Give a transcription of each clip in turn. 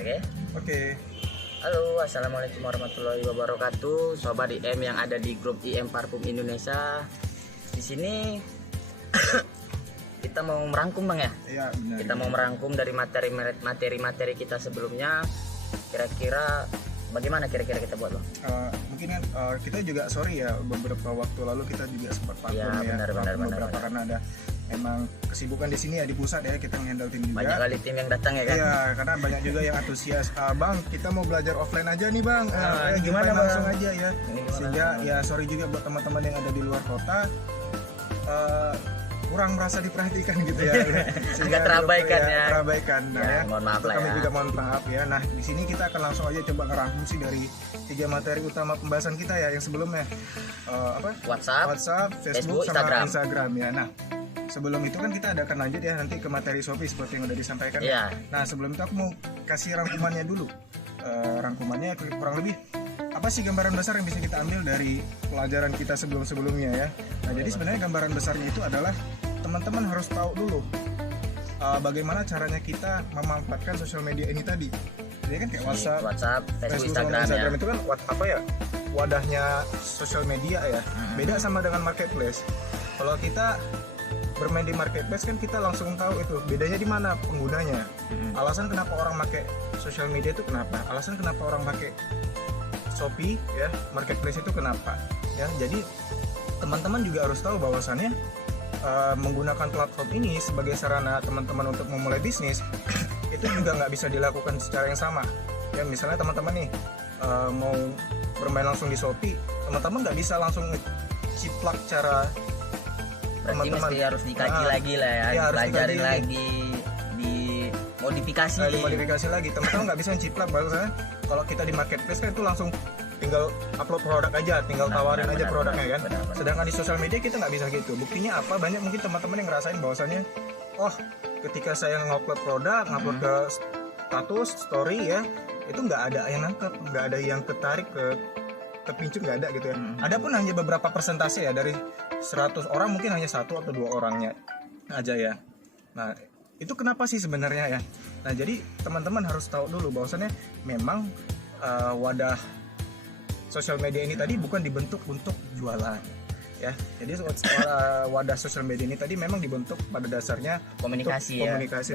Oke. Oke. Halo, assalamualaikum warahmatullahi wabarakatuh, sobat IM yang ada di grup IM Parfum Indonesia. Di sini kita mau merangkum bang ya. Iya benar. Kita mau merangkum dari materi kita sebelumnya. Kira-kira bagaimana kira-kira kita buat bang? Mungkin kan kita juga sorry ya, beberapa waktu lalu kita juga sempat vakum Ya, ya. benar. Karena ada memang kesibukan di sini ya, di pusat ya, kita ngehandle tim juga. Banyak kali tim yang datang ya kan? Iya, karena banyak juga yang antusias. Bang, kita mau belajar offline aja nih bang. Gimana, Bang? Langsung aja ya. Ini gimana, Sehingga Bang? ya sorry juga buat teman-teman yang ada di luar kota. Kurang merasa diperhatikan gitu ya. Agak terabaikan ya. Terabaikan. Nah, Ya, mohon maaf lah kami ya. juga mohon maaf ya. Nah, di sini kita akan langsung aja coba ngerangkum sih dari 3 materi utama pembahasan kita ya yang sebelumnya. WhatsApp, Facebook, sama Instagram ya. Nah, sebelum itu kan kita akan lanjut ya nanti ke materi Shopee seperti yang udah disampaikan. Iya. Nah, sebelum itu aku mau kasih rangkumannya dulu. Rangkumannya kurang lebih apa sih gambaran besar yang bisa kita ambil dari pelajaran kita sebelum-sebelumnya ya. Nah, jadi sebenarnya gambaran besarnya itu adalah teman-teman harus tahu dulu bagaimana caranya kita memanfaatkan sosial media ini tadi. Jadi kan kayak WhatsApp, Facebook, sama Instagram ya. itu kan apa ya? Wadahnya sosial media ya. Beda sama dengan marketplace. Kalau kita bermain di marketplace kan kita langsung tahu itu bedanya di mana penggunanya. Alasan kenapa orang pakai sosial media itu kenapa? Alasan kenapa orang pakai Shopee ya, marketplace itu kenapa? Ya, jadi teman-teman juga harus tahu bahwasannya menggunakan platform ini sebagai sarana teman-teman untuk memulai bisnis itu juga nggak bisa dilakukan secara yang sama. Ya, misalnya teman-teman nih mau bermain langsung di Shopee, teman-teman nggak bisa langsung ciplak cara. Berarti mesti harus dikaji lagi lah ya, ya dipelajarin lagi, dimodifikasi. Dimodifikasi lagi, teman-teman nggak bisa ciplak. Bahkan kalau kita di marketplace kan itu langsung tinggal upload produk aja, tinggal tawarin aja produknya kan. Sedangkan di sosial media kita nggak bisa gitu. Buktinya apa? Banyak mungkin teman-teman yang ngerasain bahwasannya, oh ketika saya ngupload produk, ngupload ke status, story ya, itu nggak ada yang nangkep, nggak ada yang ketarik kepincut, nggak ada gitu ya. Adapun hanya beberapa persentase ya, dari 100 orang mungkin hanya 1 atau 2 orangnya aja ya. Nah, itu kenapa sih sebenarnya ya? Nah, jadi teman-teman harus tahu dulu bahwasannya memang wadah sosial media ini tadi bukan dibentuk untuk jualan ya. Jadi wadah sosial media ini tadi memang dibentuk pada dasarnya komunikasi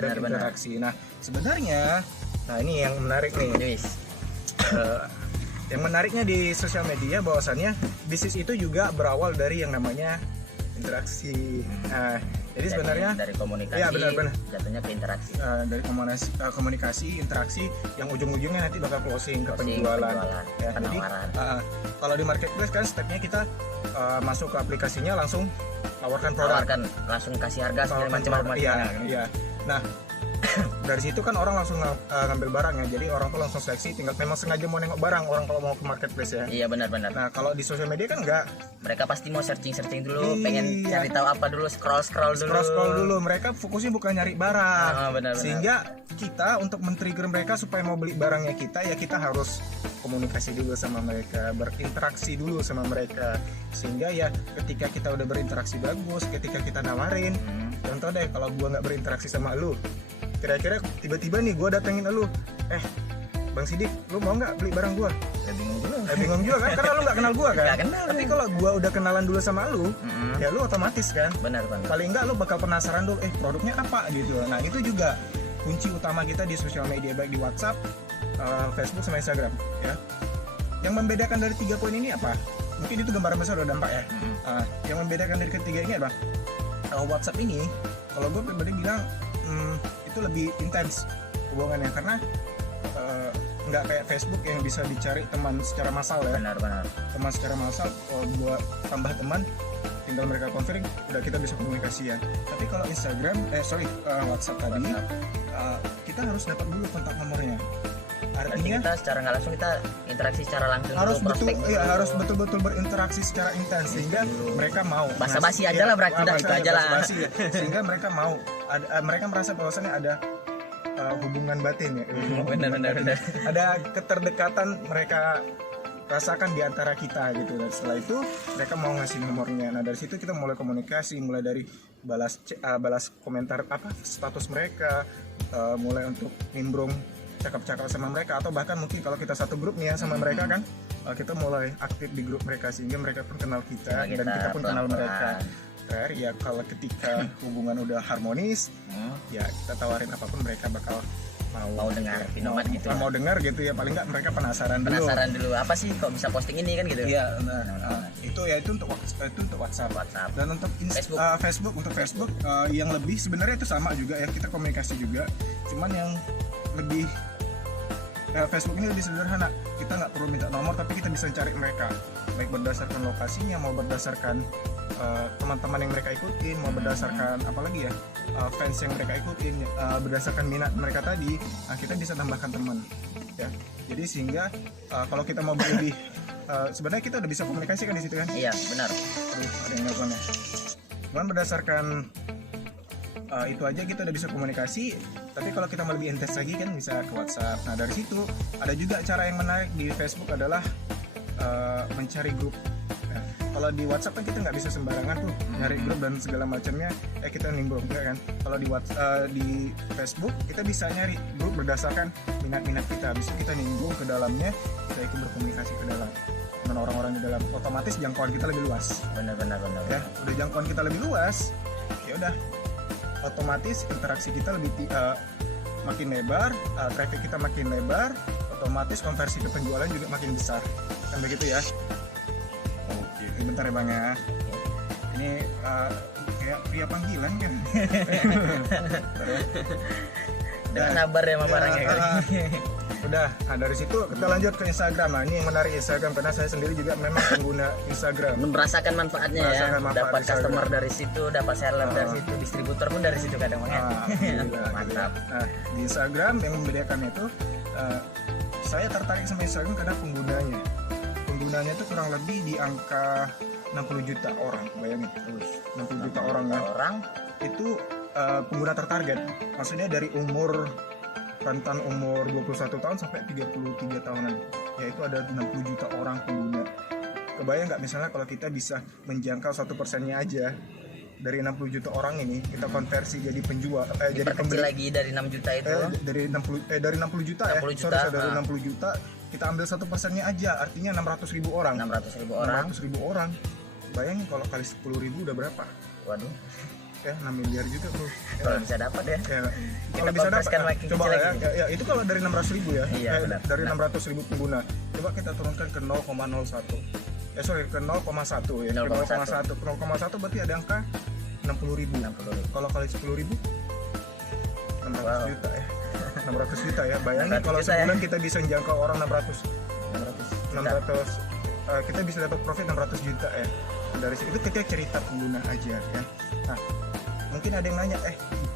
dan interaksi. Nah, sebenarnya ini yang menarik nih. Yang menariknya di sosial media bahwasannya bisnis itu juga berawal dari yang namanya interaksi. Jadi sebenarnya dari komunikasi, ya benar-benar jatuhnya ke interaksi. Dari komunikasi, interaksi yang ujung-ujungnya nanti bakal closing ke penjualan. Ya, jadi kalau di marketplace kan stepnya kita masuk ke aplikasinya langsung tawarkan produk, langsung kasih harga segala macam. Iya. Nah, dari situ kan orang langsung ngambil barang ya. Jadi orang tuh langsung seleksi, tinggal memang sengaja mau nengok barang orang kalau mau ke marketplace ya. Iya benar. Nah, kalau di sosial media kan enggak. Mereka pasti mau searching dulu, pengen cari tahu apa dulu, scroll dulu. Mereka fokusnya bukan nyari barang. Benar. Sehingga kita untuk men-trigger mereka supaya mau beli barangnya kita, ya kita harus komunikasi dulu sama mereka, berinteraksi dulu sama mereka. Sehingga ya ketika kita udah berinteraksi bagus, ketika kita nawarin, contoh deh kalau gua nggak berinteraksi sama lu, kira-kira tiba-tiba nih gue datengin lu, Bang Sidik, lu mau nggak beli barang gue? Bingung juga kan, karena lu nggak kenal gue kan. Tapi kalau gue udah kenalan dulu sama lu, ya lu otomatis kan. Benar. Paling nggak lu bakal penasaran dulu, produknya apa gitu. Nah, itu juga kunci utama kita di sosial media, baik di WhatsApp, Facebook sama Instagram ya. Yang membedakan dari 3 poin ini apa? Mungkin itu gambaran besar udah dampak ya. Yang membedakan dari ketiga ini apa? WhatsApp ini, kalau gue pribadi bilang itu lebih intens hubungannya, karena nggak kayak Facebook yang bisa dicari teman secara massal ya. Benar. Teman secara massal, kalau buat tambah teman tinggal mereka confirm, udah kita bisa komunikasi ya. Tapi kalau WhatsApp tadi kita harus dapat dulu kontak nomornya. Artinya kita secara nggak langsung kita interaksi secara langsung harus betul-betul berinteraksi secara intens sehingga mereka mau. Basa-basi aja lah berarti itu aja lah. Sehingga mereka mau, mereka merasa bahwasannya ada hubungan batin ya. Benar. Ada keterdekatan mereka rasakan di antara kita gitu. Dan setelah itu mereka mau ngasih nomornya. Nah, dari situ kita mulai komunikasi, mulai dari balas komentar status mereka, mulai untuk nimbrung cakap-cakap sama mereka, atau bahkan mungkin kalau kita satu grup nih ya sama mereka kan, kita mulai aktif di grup mereka sehingga mereka pun kenal kita, dan kita pun kenal mereka. Ya kalau ketika hubungan udah harmonis, ya kita tawarin apapun mereka bakal mau dengar Vinomat gitu. Mau dengar gitu ya, paling nggak mereka penasaran dulu apa sih kok bisa posting ini kan gitu. Iya, itu untuk WhatsApp. Dan untuk Facebook yang lebih sebenarnya itu sama juga ya, kita komunikasi juga, cuman yang lebih Facebook ini lebih sederhana. Kita nggak perlu minta nomor, tapi kita bisa cari mereka, baik berdasarkan lokasinya, mau berdasarkan teman-teman yang mereka ikutin, mau berdasarkan apalagi ya, fans yang mereka ikutin, berdasarkan minat mereka tadi. Nah, kita bisa tambahkan teman ya. Jadi sehingga kalau kita mau lebih sebenarnya kita udah bisa komunikasi kan di situ kan. Iya benar. Ada yang nelfon ya. Cuman berdasarkan itu aja kita udah bisa komunikasi. Tapi kalau kita mau lebih intens lagi kan bisa ke WhatsApp. Nah dari situ ada juga cara yang menarik di Facebook adalah mencari grup. Kalau di WhatsApp kan kita nggak bisa sembarangan tuh nyari grup dan segala macamnya, kita nimbrung kan. Kalau di Facebook kita bisa nyari grup berdasarkan minat-minat kita, bisa kita nimbrung ke dalamnya, kita ikut berkomunikasi ke dalam dengan orang-orang di dalam. Otomatis jangkauan kita lebih luas. Benar. Ya, udah jangkauan kita lebih luas, ya udah otomatis interaksi kita lebih makin lebar, traffic kita makin lebar, otomatis konversi ke penjualan juga makin besar, kan begitu ya. Bentar ya Bang ya, ini kayak pria panggilan kan. Dengan sabar ya sama barangnya kan. Udah, nah dari situ kita lanjut ke Instagram. Nah ini yang menarik Instagram, karena saya sendiri juga memang pengguna Instagram. Merasakan manfaatnya dapat customer dari situ, dapat seller dari situ, distributor pun dari situ kadang Bang. Mantap. Nah di Instagram yang membedakan itu, saya tertarik sama Instagram karena penggunanya itu kurang lebih di angka 60 juta orang, bayangin. 60 juta orang itu pengguna tertarget. Maksudnya dari rentan umur 21 tahun sampai 33 tahunan. Yaitu ada 60 juta orang pengguna. Kebayang nggak misalnya kalau kita bisa menjangkau 1%-nya aja dari 60 juta orang ini, kita konversi jadi penjual, jadi pembeli lagi dari 6 juta itu. Dari 60 juta 60 juta. Dari 60 juta kita ambil 1%-nya aja, artinya 600.000 orang. 600.000 orang. Bayangin kalau kali 10.000 udah berapa? Waduh. Ya 6 miliar juga tuh. Kalau bisa dapat ya. Kalau bisa dapat. Coba ya, itu kalau dari 600.000 ya. Iya, dari 600.000 pengguna. Coba kita turunkan ke 0,01. Ke 0,1 ya. 0,1 berarti ada angka 60.000. Kalau kali 10.000 600 juta ya. 600 juta ya. Bayangin kalau sebulan kita bisa menjangkau orang 600. Kita bisa dapat profit 600 juta ya. Dari situ kita cerita pengguna aja ya. Nah, mungkin ada yang nanya,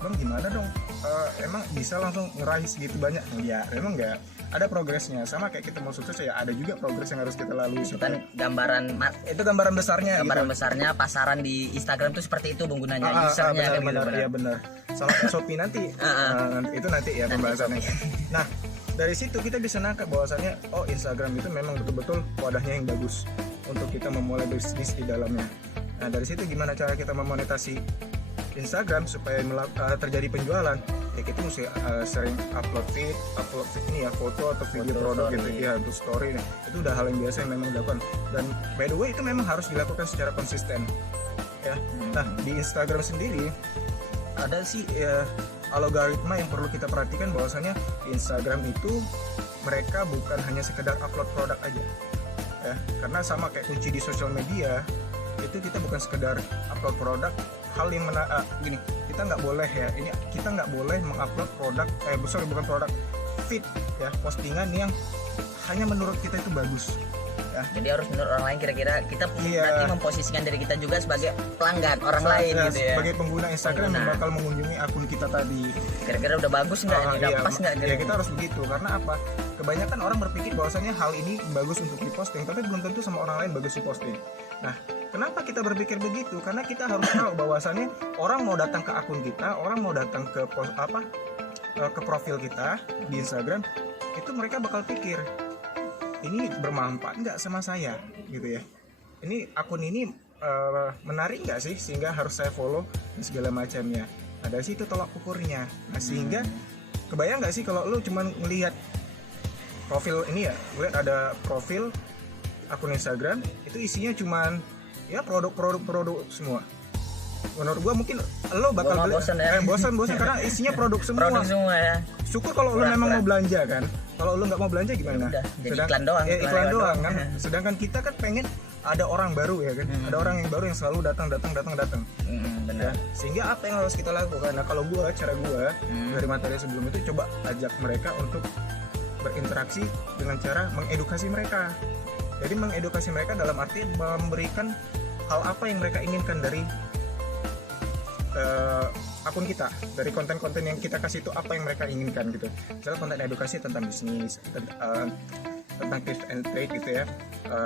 Bang gimana dong? Emang bisa langsung ngeraih segitu banyak? Ya, emang enggak. Ada progresnya. Sama kayak kita mau sukses ya, ada juga progres yang harus kita lalui. Itu kan gambaran besarnya. Gambaran besarnya pasaran di Instagram tuh seperti itu penggunanya, usernya benar. Iya benar. Sama Shopee nanti. Itu nanti ya pembahasannya. Nah, dari situ kita bisa nangkap bahwasannya Instagram itu memang betul-betul wadahnya yang bagus untuk kita memulai bisnis di dalamnya. Nah dari situ gimana cara kita memonetasi Instagram supaya terjadi penjualan? Ya kita mesti sering upload ini ya, foto atau video produk gitu ya, untuk story. Itu udah hal yang biasa yang memang dilakukan. Dan by the way itu memang harus dilakukan secara konsisten. Ya. Nah di Instagram sendiri ada sih algoritma yang perlu kita perhatikan, bahwasanya di Instagram itu mereka bukan hanya sekedar upload produk aja ya, karena sama kayak kunci di sosial media itu kita bukan sekedar upload produk. Hal yang gini, kita nggak boleh ya, ini kita nggak boleh mengupload produk bukan produk, feed ya, postingan yang hanya menurut kita itu bagus ya. Jadi harus menurut orang lain, kira-kira kita nanti memposisikan diri kita juga sebagai pelanggan orang lain gitu ya, sebagai pengguna Instagram yang bakal mengunjungi akun kita tadi. Kira-kira udah bagus nggak, udah pas nggak? Ya kita harus begitu, karena apa? Kebanyakan orang berpikir bahwasanya hal ini bagus untuk diposting, tapi belum tentu sama orang lain bagus diposting. Nah, kenapa kita berpikir begitu? Karena kita harus tahu bahwasannya orang mau datang ke akun kita, orang mau datang ke ke profil kita di Instagram, itu mereka bakal pikir, ini bermanfaat nggak sama saya gitu ya, ini akun ini menarik nggak sih sehingga harus saya follow dan segala macamnya. Nah dari situ tolak ukurnya. Nah sehingga kebayang nggak sih kalau lu cuman ngelihat profil ini ya, gue lihat ada profil akun Instagram itu isinya cuman ya produk semua. Menurut gua mungkin lo bakal bosan karena isinya produk semua. Produk semua ya. Syukur kalau lo memang mau belanja kan. Kalau lo nggak mau belanja gimana? Udah, jadi iklan doang. Iklan doang kan. Sedangkan kita kan pengen ada orang baru ya kan. Ada orang yang baru yang selalu datang. Benar. Ya, sehingga apa yang harus kita lakukan? Nah kalau cara gua dari materi sebelum itu coba ajak mereka untuk berinteraksi dengan cara mengedukasi mereka. Jadi mengedukasi mereka dalam arti memberikan hal apa yang mereka inginkan dari akun kita, dari konten-konten yang kita kasih itu apa yang mereka inginkan gitu. Misalnya konten edukasi tentang bisnis, tentang tips and trade gitu ya,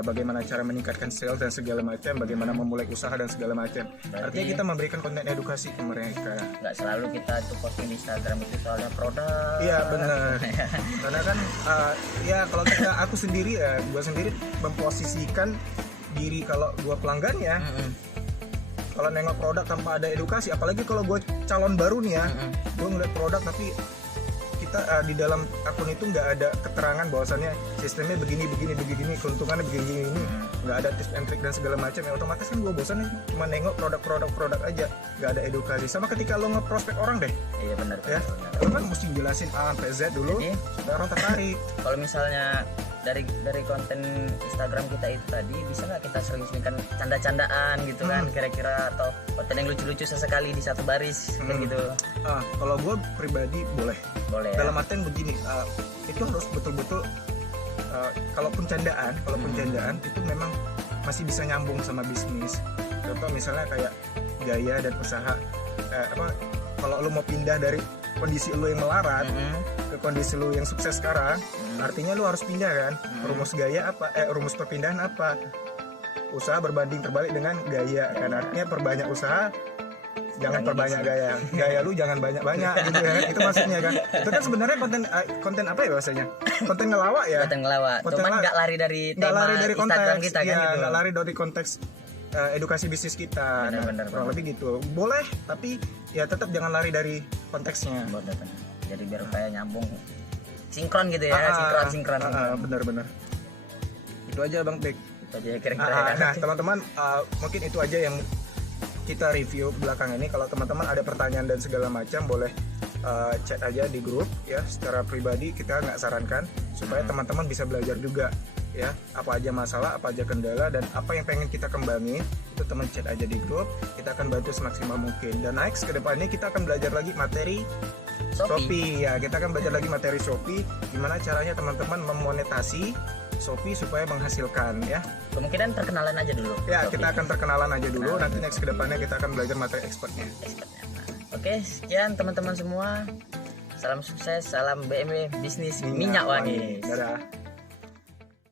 bagaimana cara meningkatkan sales dan segala macam, bagaimana memulai usaha dan segala macam. Artinya kita memberikan konten edukasi ke mereka. Nggak selalu kita tuh posting di Instagram itu soalnya produk. Iya benar. Karena kan ya kalau aku sendiri ya, gue sendiri memposisikan diri kalau gue pelanggan ya. Kalau nengok produk tanpa ada edukasi, apalagi kalau gue calon baru nih ya, gue ngeliat produk tapi kita di dalam akun itu nggak ada keterangan bahwasannya sistemnya begini, keuntungannya begini, nggak ada tips and trick dan segala macam, ya otomatis kan gue bosan nih, cuma nengok produk aja, nggak ada edukasi. Sama ketika lo ngeprospek orang deh, Iya benar. ya, lo kan mesti jelasin A sampai Z dulu, Jadi, supaya orang tertarik. Kalau misalnya dari konten Instagram kita itu tadi, bisa nggak kita sering-seringkan canda-candaan gitu kan, kira-kira, atau konten yang lucu-lucu sesekali di satu baris kayak gitu. Kalau gue pribadi boleh Ya? dalam artian begini, itu harus betul-betul kalaupun candaan itu memang masih bisa nyambung sama bisnis. Contoh misalnya kayak gaya dan usaha, kalau lu mau pindah dari kondisi lu yang melarat ke kondisi lu yang sukses sekarang, artinya lu harus pindah kan. Rumus perpindahan apa? Usaha berbanding terbalik dengan gaya kan. Artinya perbanyak usaha, jangan perbanyak gaya lu jangan banyak gitu ya. Itu maksudnya kan. Itu kan sebenarnya konten apa ya bahasanya? Konten ngelawak ya. Cuman nggak lari dari tema Instagram kita kan gitu. Nggak lari dari konteks edukasi bisnis kita. Benar. Kurang lebih gitu. Boleh, tapi ya tetap jangan lari dari konteksnya. Benar. Jadi biar kayak nyambung, sinkron gitu ya, sinkron. Benar. Itu aja Bang Bek. Itu aja kira-kira. Nah teman-teman, mungkin itu aja yang kita review belakang ini. Kalau teman-teman ada pertanyaan dan segala macam, boleh chat aja di grup ya. Secara pribadi kita nggak sarankan, supaya teman-teman bisa belajar juga ya, apa aja masalah, apa aja kendala, dan apa yang pengen kita kembangin, itu teman chat aja di grup. Kita akan bantu semaksimal mungkin. Dan next ke depannya kita akan belajar lagi materi Shopee ya. Kita akan belajar lagi materi Shopee, gimana caranya teman-teman memonetasi Shopee supaya menghasilkan ya. Kemungkinan perkenalan aja dulu. Ya, kita akan perkenalan aja dulu. Nanti next ke depannya kita akan belajar materi expertnya. Oke, sekian teman-teman semua. Salam sukses, salam BMW bisnis minyak wangi. Dadah.